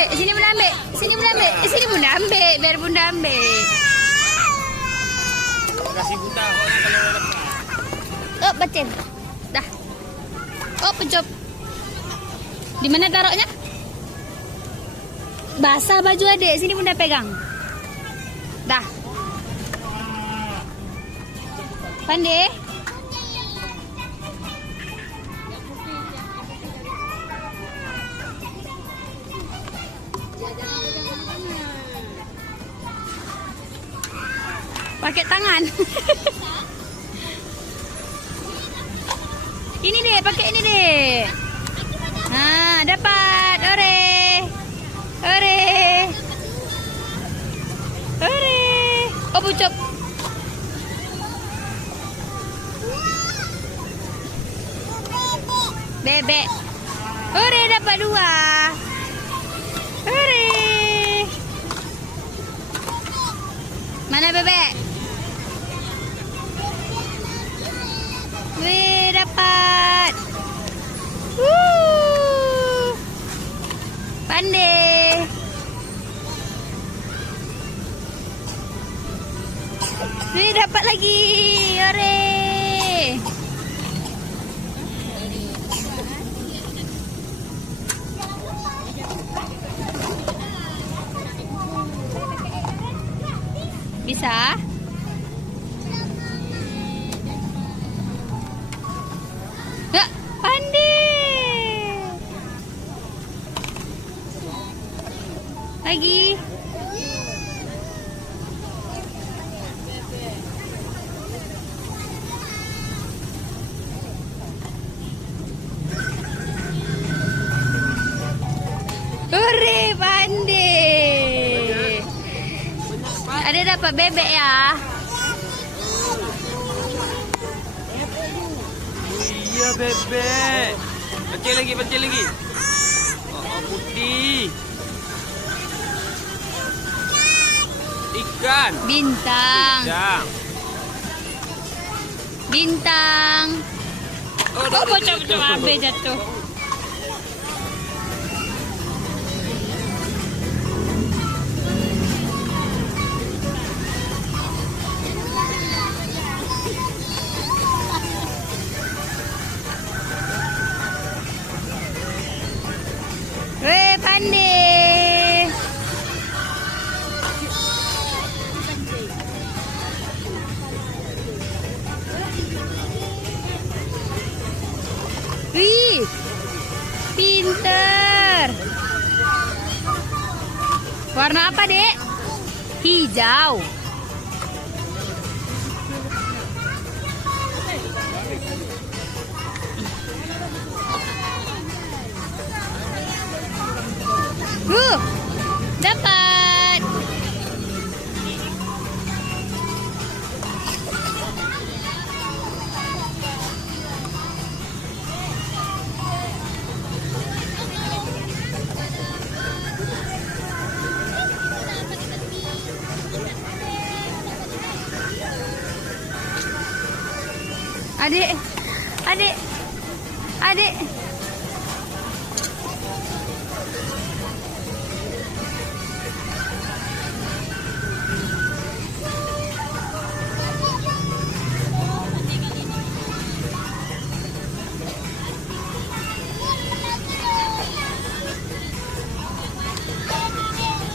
ambil. Sini Bunda ambil. Sini Bunda ambil. Sini Bunda ambil. Biar Bunda ambil. Kasih Bunda kalau dah dapat. Oh, bacin. Dah. Oh, pencop. Di mana taruhnya? Basah baju adik. Sini Bunda pegang. Dah. Pandai. Pakai tangan. Ini deh, pakai ini deh. Nah, dapat. Ore. Ore. Ore. Oh, pucuk. Bebek. Ore, dapat 2. Ore. Mana bebek? Wih, dapat. Pandai. Wih, dapat lagi. Ore. Bisa? Nggak, pandai. Lagi. Hore, pandai. Ada dapat bebek ya? Iya bebek. Pancing lagi, pancing lagi. Oh, putih. Ikan. Bintang. Bintang. Bintang. Oh, bocor-bocor habis jatuh. Weh, pandai. Wih, pinter. Warna apa, Dek? Hijau. Dapat. Adik, adik, adik.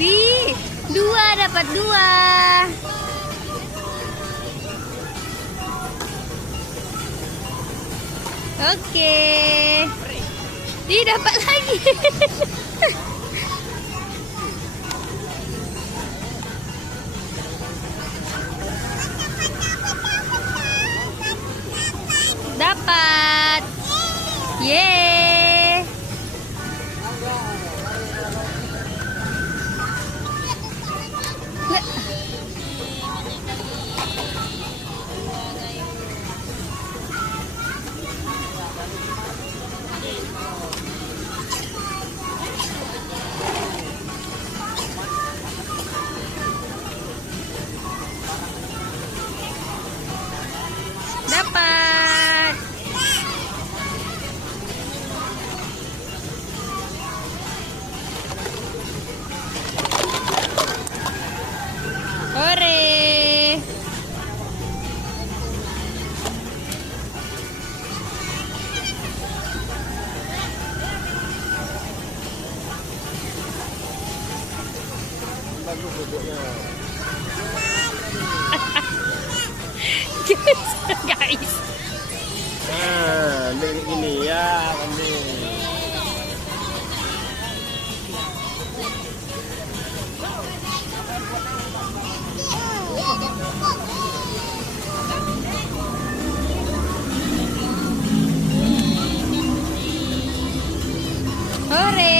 Wih, 2 dapat 2. Oke. Ih, dapat lagi. Dapat. Yeay. Dapat. Guys. Ambil gini ya, ambil. Hore.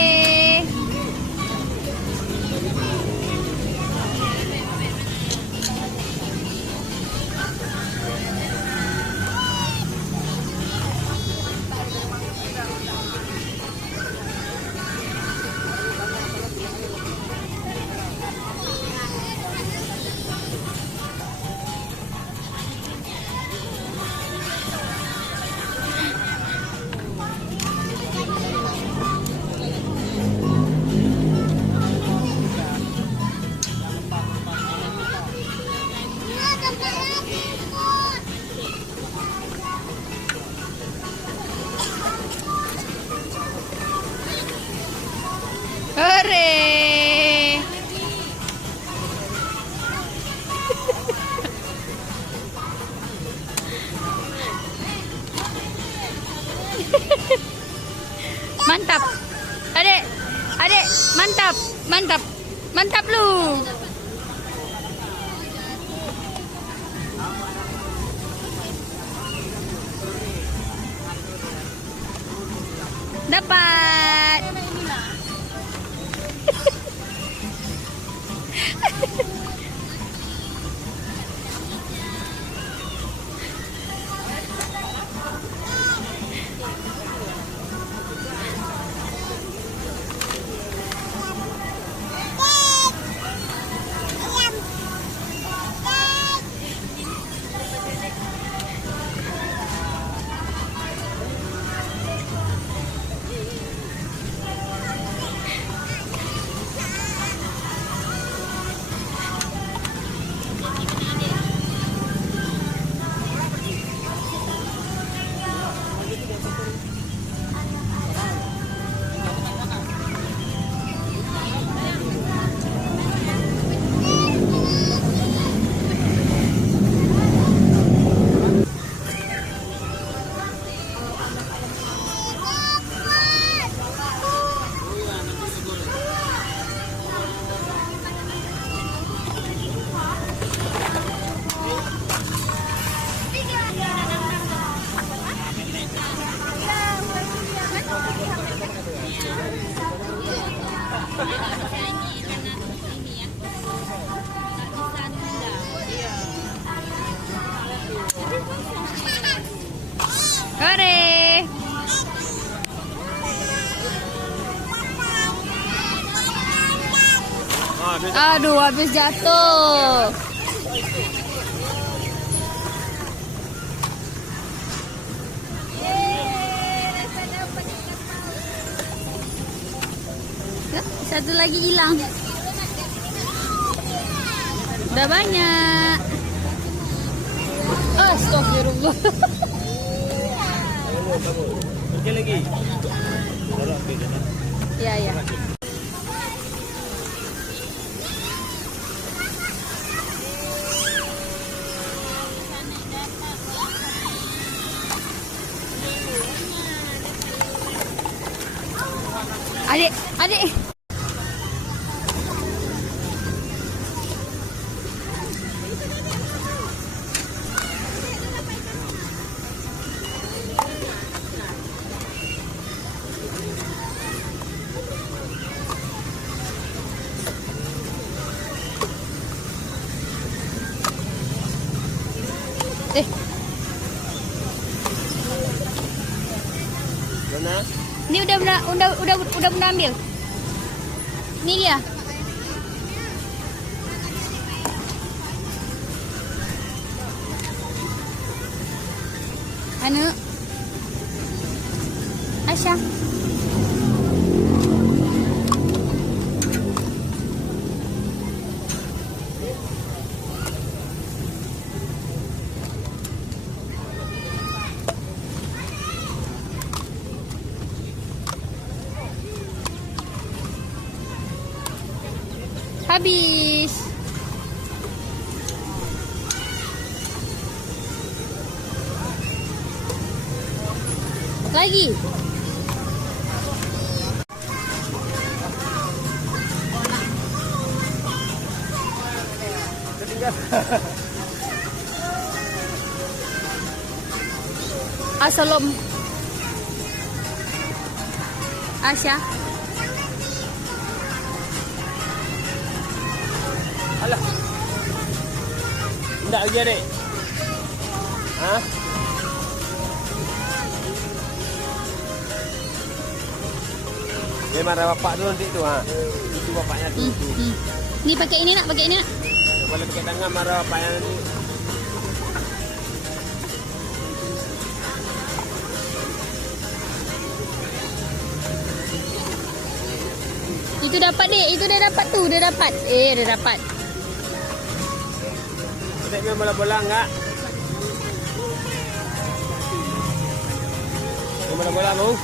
Hore. Mantap. Adik. Adik, mantap. Mantap. Mantap lu. Dapat. Hore. Aduh, habis jatuh. Satu lagi hilang. Udah banyak. Astagfirullah. Pergi lagi. Ya, ya. Adik, adik. Mana? Ini udah bunda ambil. Ini dia. Anu. Aisyah. Habis. Lagi. Ketinggalan. Assalam. Asya. Alah. Tidak lagi adik. Ha? Dia marah bapak tu nanti tu ha. Itu bapaknya tu. Ni pakai ini nak, pakai ini nak. Kalau pakai tangan marah bapaknya nanti. Itu dapat dek, itu dia dapat tu, dia dapat. Dia dapat. Kita main bola-bola enggak? Main bola-bola mau?